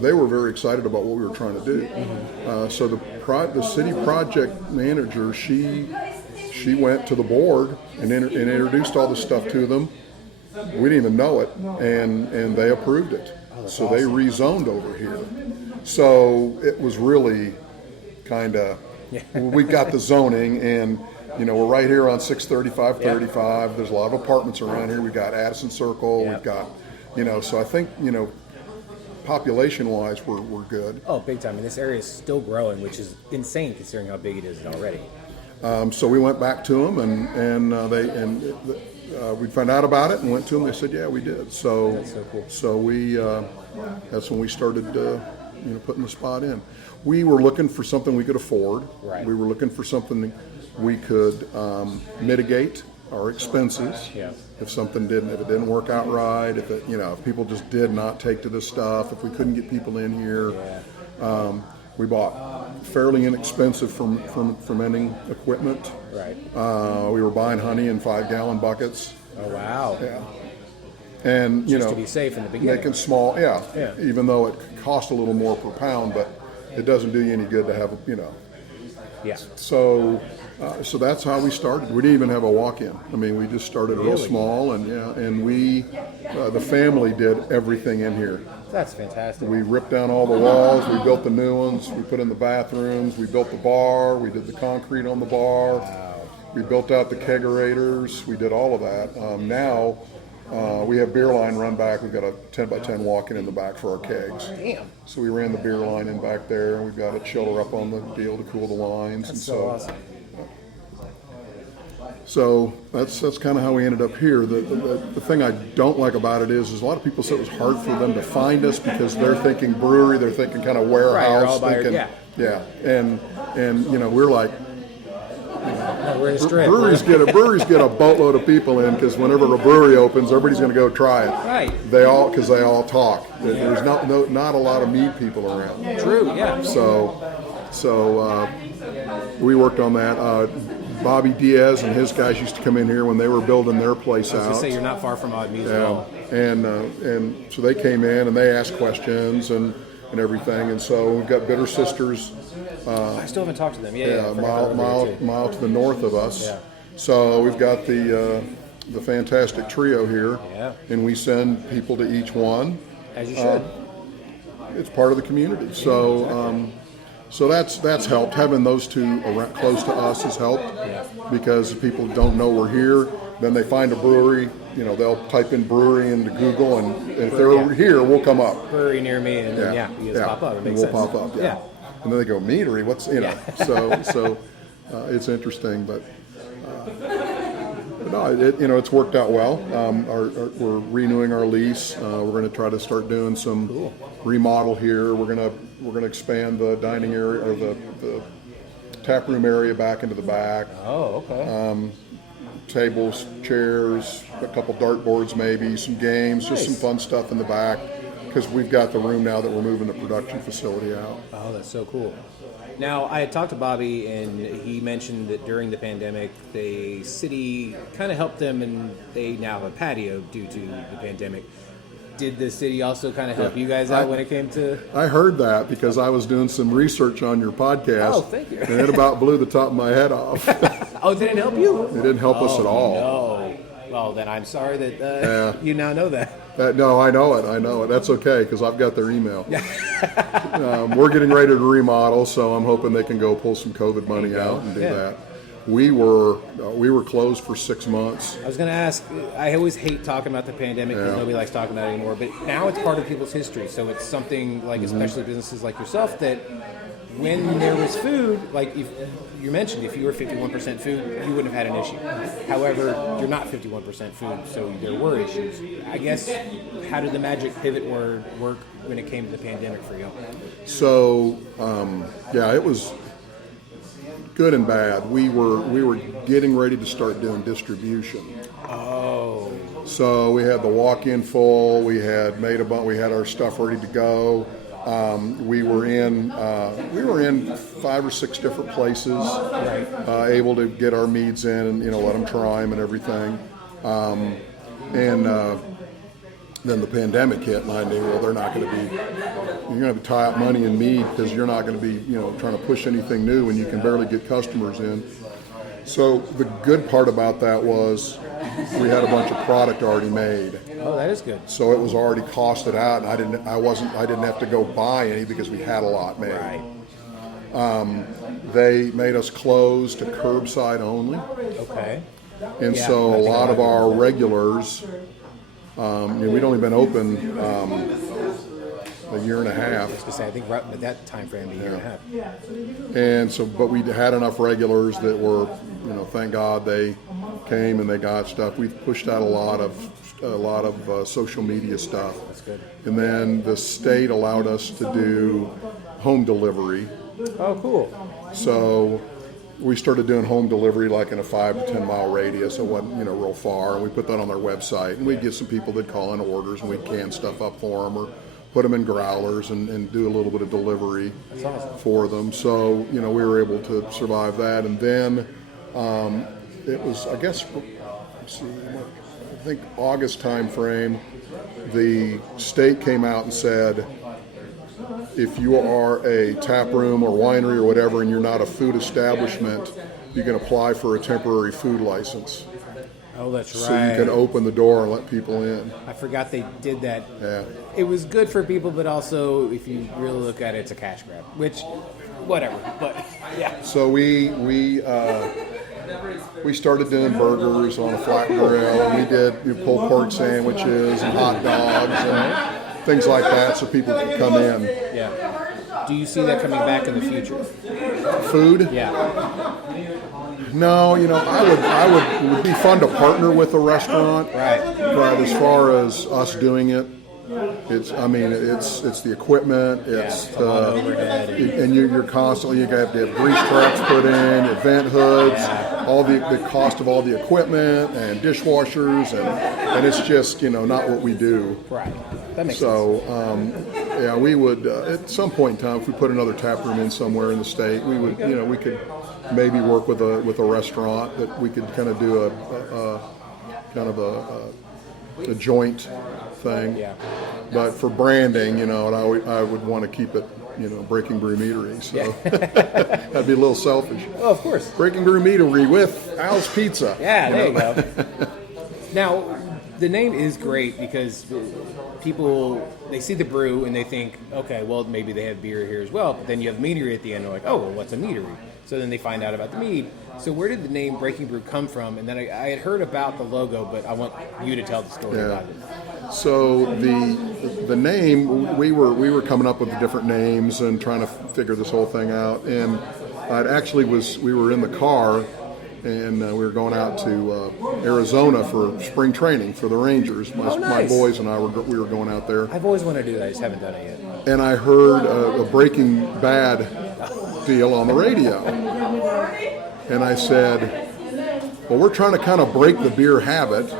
They were very excited about what we were trying to do. So the city project manager, she went to the board and introduced all this stuff to them. We didn't even know it, and they approved it. So awesome. They rezoned over here. So it was really kind of, we got the zoning, and we're right here on 635, 35. There's a lot of apartments around here. We got Addison Circle. We've got, so I think, population-wise, we're good. Oh, big time. And this area is still growing, which is insane considering how big it is already. So we went back to them, and we found out about it and went to them. They said, "Yeah, we did." So that's so cool. So we that's when we started, putting the spot in. We were looking for something we could afford. Right. We were looking for something we could mitigate our expenses. Yeah. If it didn't work out right, if people just did not take to this stuff, if we couldn't get people in here, we bought fairly inexpensive fermenting equipment. Right. We were buying honey in 5-gallon buckets. Oh wow. Yeah. And just to be safe in the beginning. Making small, even though it cost a little more per pound, but it doesn't do you any good to have Yeah. So that's how we started. We didn't even have a walk-in. I mean, we just started real small, and we, the family did everything in here. That's fantastic. We ripped down all the walls. We built the new ones. We put in the bathrooms. We built the bar. We did the concrete on the bar. Wow. We built out the kegerators. We did all of that. Now we have beer line run back. We've got a 10x10 walk-in in the back for our kegs. Damn. So we ran the beer line in back there, and we've got a chiller up on the deal to cool the lines. That's so awesome. So that's kind of how we ended up here. The thing I don't like about it is a lot of people said it was hard for them to find us because they're thinking brewery, they're thinking kind of warehouse, and we're like, we're a strip. breweries get a boatload of people in because whenever a brewery opens, everybody's going to go try it. Right. They all talk. There's not a lot of mead people around. True. Yeah. So we worked on that. Bobby Diaz and his guys used to come in here when they were building their place out. I was going to say, you're not far from Odd Muse at all. And so they came in and they asked questions and everything. And so we've got Bitter Sisters. I still haven't talked to them. Mile to the north of us. Yeah. So we've got the fantastic trio here. Yeah. And we send people to each one. As you should. It's part of the community. So. Exactly. So that's helped. Having those two around, close to us has helped because people don't know we're here. Then they find a brewery. They'll type in brewery into Google, and if they're here, we'll come up. Brewery near me, and then you just pop up. It makes sense. We'll pop up. Yeah. And then they go Meadery. What's So it's interesting, but no, it's worked out well. We're renewing our lease. We're going to try to start doing some remodel here. We're going to expand the dining area or the tap room area back into the back. Oh, okay. Tables, chairs, a couple dartboards, maybe some games, just some fun stuff in the back because we've got the room now that we're moving the production facility out. Oh, that's so cool. Now, I had talked to Bobby, and he mentioned that during the pandemic, the city kind of helped them, and they now have a patio due to the pandemic. Did the city also kind of help you guys out when it came to... I heard that because I was doing some research on your podcast. Oh, thank you. And it about blew the top of my head off. Oh, it didn't help you? It didn't help us at all. No. Well, then I'm sorry that you now know that. No, I know it. That's okay because I've got their email. We're getting ready to remodel, so I'm hoping they can go pull some COVID money out and do that. We were closed for 6 months. I was going to ask, I always hate talking about the pandemic because nobody likes talking about it anymore, but now it's part of people's history, so it's something like, especially businesses like yourself, that when there was food, like if you mentioned, if you were 51% food, you wouldn't have had an issue. However, you're not 51% food, so there were issues. I guess, how did the magic pivot word work when it came to the pandemic for you? So, it was good and bad. We were getting ready to start doing distribution. Oh. So we had the walk-in full. We had made we had our stuff ready to go. We were in 5 or 6 different places, able to get our meads in and let them try them and everything. then the pandemic hit, and I knew, well, they're not going to be. You're going to tie up money in mead because you're not going to be, trying to push anything new when you can barely get customers in. So the good part about that was we had a bunch of product already made. Oh, that is good. So it was already costed out, and I didn't have to go buy any because we had a lot made. Right. They made us close to curbside only. Okay. And so a lot of our regulars, we'd only been open a year and a half. I was going to say, I think right at that time frame, a year and a half. And so, but we had enough regulars that were, thank God they came and they got stuff. We've pushed out a lot of social media stuff. That's good. And then the state allowed us to do home delivery. Oh, cool. So we started doing home delivery like in a 5 to 10 mile radius. It wasn't, real far. And we put that on our website. And we'd get some people that call in orders and we'd can stuff up for them or put them in growlers and do a little bit of delivery for them. So, we were able to survive that. And then it was, I guess, I think August time frame, the state came out and said, if you are a tap room or winery or whatever and you're not a food establishment, you can apply for a temporary food license. Oh, that's right. So you can open the door and let people in. I forgot they did that. Yeah. It was good for people, but also, if you really look at it, it's a cash grab. Which, whatever. But yeah. So we started doing burgers on a flat grill. And we did pulled pork sandwiches and hot dogs and things like that, so people could come in. Yeah. Do you see that coming back in the future? Food? Yeah. No, it would be fun to partner with a restaurant. Right. But as far as us doing it, it's the equipment, it's a lot of overhead. and you're constantly, you have to have grease traps put in, event hoods, all the cost of all the equipment and dishwashers, and it's just, not what we do. Right. That makes sense. So, we would, at some point in time, if we put another tap room in somewhere in the state, we would, we could maybe work with a restaurant that we could kind of do a joint thing. Yeah. But for branding, and I would want to keep it, Breaking Brew Meadery. So that'd be a little selfish. Oh, of course. Breaking Brew Meadery with Al's Pizza. Yeah, there you go. Now, the name is great because people, they see the brew and they think, okay, well, maybe they have beer here as well. But then you have Meadery at the end. They're like, oh, well, what's a Meadery? So then they find out about the mead. So where did the name Breaking Brew come from? And then I had heard about the logo, but I want you to tell the story about it. So the name, we were coming up with different names and trying to figure this whole thing out. And we were in the car and we were going out to Arizona for spring training for the Rangers. My boys and I we were going out there. I've always wanted to do that. I just haven't done it yet. And I heard a Breaking Bad deal on the radio. And I said, well, we're trying to kind of break the beer habit,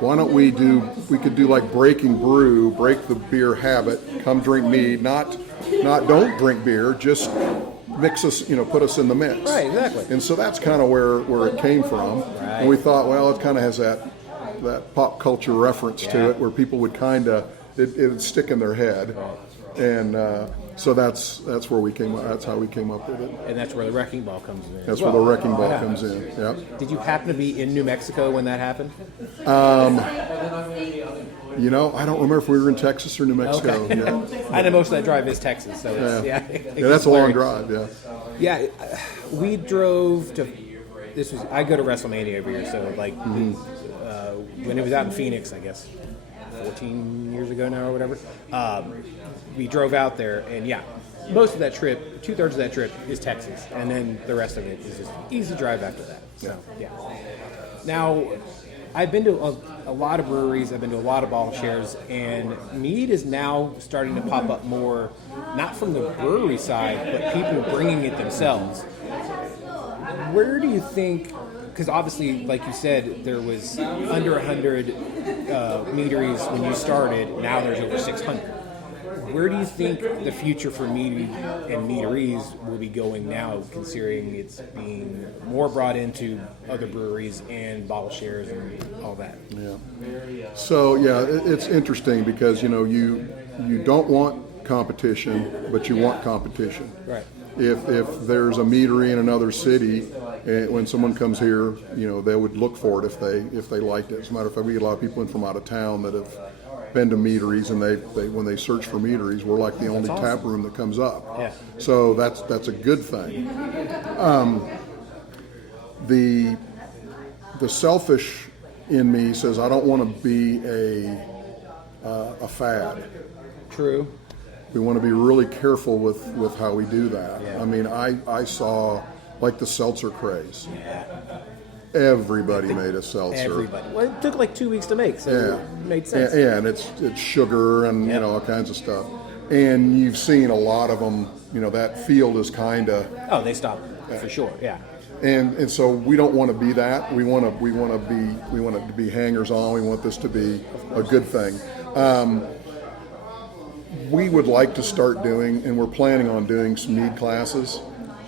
Why don't we could do like Breaking Brew, break the beer habit, come drink mead, not don't drink beer, just mix us, put us in the mix. Right, exactly. And so that's kind of where it came from. Right. And we thought, well, it kind of has that pop culture reference to it, where people would kind of, it would stick in their head. Right. And so that's where we came. That's how we came up with it. And that's where the wrecking ball comes in. That's where the wrecking ball comes in. Yep. Did you happen to be in New Mexico when that happened? I don't remember if we were in Texas or New Mexico. Okay. Yeah. I know most of that drive is Texas, so that's a long drive. Yeah. Yeah, we drove to. I go to WrestleMania every year, so when it was out in Phoenix, I guess 14 years ago now or whatever. We drove out there, and most of that trip, 2/3 of that trip is Texas, and then the rest of it is just easy drive after that. So now I've been to a lot of breweries, I've been to a lot of bottle shares, and mead is now starting to pop up more, not from the brewery side, but people bringing it themselves. Where do you think? Because obviously, like you said, there was under 100 meaderies when you started. Now there's over 600. Where do you think the future for mead and meaderies will be going now, considering it's being more brought into other breweries and bottle shares and all that? Yeah. So it's interesting because you don't want competition, but you want competition. Right. If there's a meadery in another city, and when someone comes here, they would look for it if they liked it. As a matter of fact, we get a lot of people in from out of town that have been to meaderies, and they when they search for meaderies, we're like the only tap room that comes up. Yeah. So that's a good thing. The selfish in me says I don't want to be a fad. True. We want to be really careful with how we do that. Yeah. I mean, I saw like the seltzer craze. Yeah. Everybody made a seltzer. Everybody. Well, it took like 2 weeks to make, so it made sense. Yeah, and it's sugar and all kinds of stuff. And you've seen a lot of them. That field is kind of. Oh, they stopped for sure. Yeah. And so we don't want to be that. We want it to be hangers on. We want this to be a good thing. We would like to start doing, and we're planning on doing some mead classes.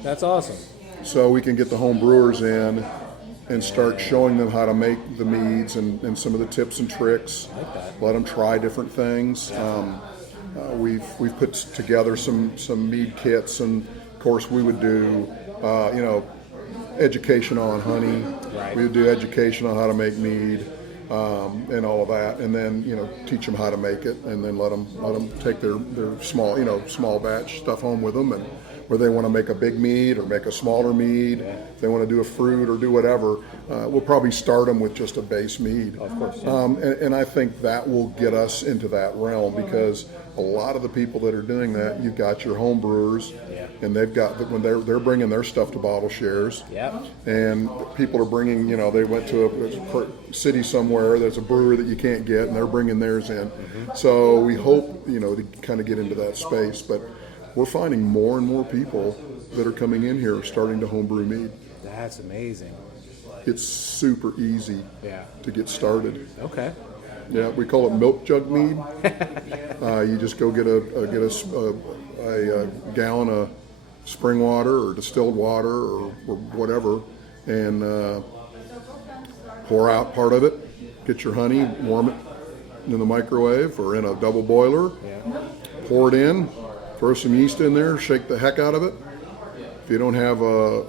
That's awesome. So we can get the home brewers in and start showing them how to make the meads and some of the tips and tricks. I like that. Let them try different things. We've put together some mead kits, and of course we would do education on honey. Right. We would do education on how to make mead. And all of that, and then teach them how to make it, and then let them take their small batch stuff home with them, and whether they want to make a big mead or make a smaller mead, if they want to do a fruit or do whatever, we'll probably start them with just a base mead. Of course. And I think that will get us into that realm, because a lot of the people that are doing that, you've got your home brewers, and they've got when they're bringing their stuff to bottle shares. Yeah. And people are bringing, they went to a city somewhere, there's a brewery that you can't get, and they're bringing theirs in. Mm-hmm. So we hope, to kind of get into that space. But we're finding more and more people that are coming in here starting to homebrew mead. That's amazing. It's super easy to get started. Okay. Yeah, we call it milk jug mead. You just go get a gallon of spring water or distilled water or whatever, and pour out part of it. Get your honey, warm it in the microwave or in a double boiler. Yeah. Pour it in, throw some yeast in there, shake the heck out of it. If you don't have a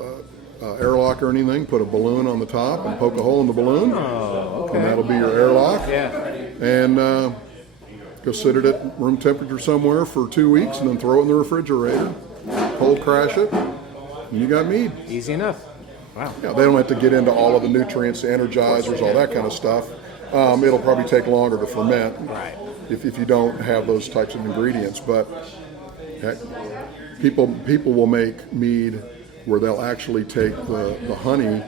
airlock or anything, put a balloon on the top and poke a hole in the balloon. Oh, okay. And that'll be your airlock. Yeah. And go sit it at room temperature somewhere for 2 weeks, and then throw it in the refrigerator, cold crash it, and you got mead. Easy enough. Wow. Yeah, they don't have to get into all of the nutrients, the energizers, all that kind of stuff. It'll probably take longer to ferment if you don't have those types of ingredients. But heck, people will make mead where they'll actually take the honey,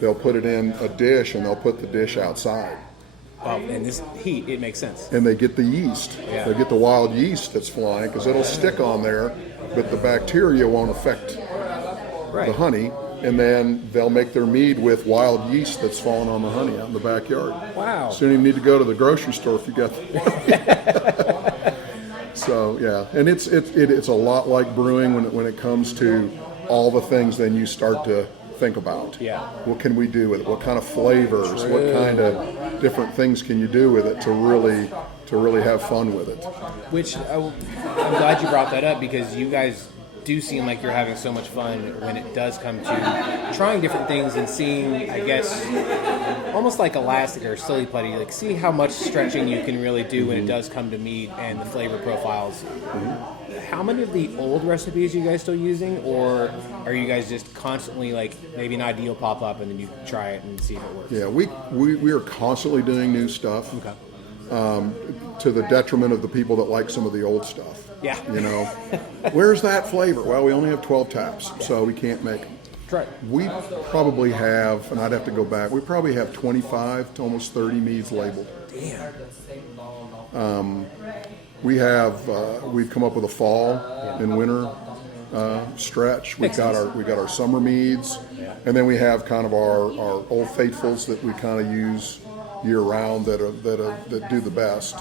they'll put it in a dish, and they'll put the dish outside. Well, in this heat, it makes sense. And they get the yeast. Yeah. They get the wild yeast that's flying, because it'll stick on there, but the bacteria won't affect the honey. And then they'll make their mead with wild yeast that's fallen on the honey out in the backyard. Wow. So you don't even need to go to the grocery store if you got the So yeah, and it's a lot like brewing when it comes to all the things then you start to think about. Yeah. What can we do with it? What kind of flavors? True. What kind of different things can you do with it to really have fun with it? Which I'm glad you brought that up, because you guys do seem like you're having so much fun when it does come to trying different things and seeing, I guess, almost like elastic or silly putty, like see how much stretching you can really do when it does come to mead and the flavor profiles. Mm-hmm. How many of the old recipes are you guys still using, or are you guys just constantly, like, maybe an idea will pop up and then you try it and see if it works? Yeah, we are constantly doing new stuff. Okay. To the detriment of the people that like some of the old stuff. Yeah. Where's that flavor? Well, we only have 12 taps, so we can't make them. Right. We probably have, and I'd have to go back, we probably have 25 to almost 30 meads labeled. Damn. We've come up with a fall and winter stretch. We've got our summer meads, and then we have kind of our old faithfuls that we kind of use year round that do the best.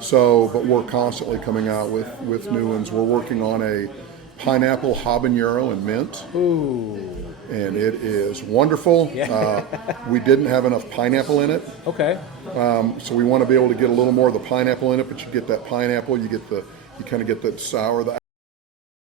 So, but we're constantly coming out with new ones. We're working on a pineapple habanero and mint. Ooh. And it is wonderful. Yeah. We didn't have enough pineapple in it. Okay. So we want to be able to get a little more of the pineapple in it, but you get that pineapple, you kind of get that sour, the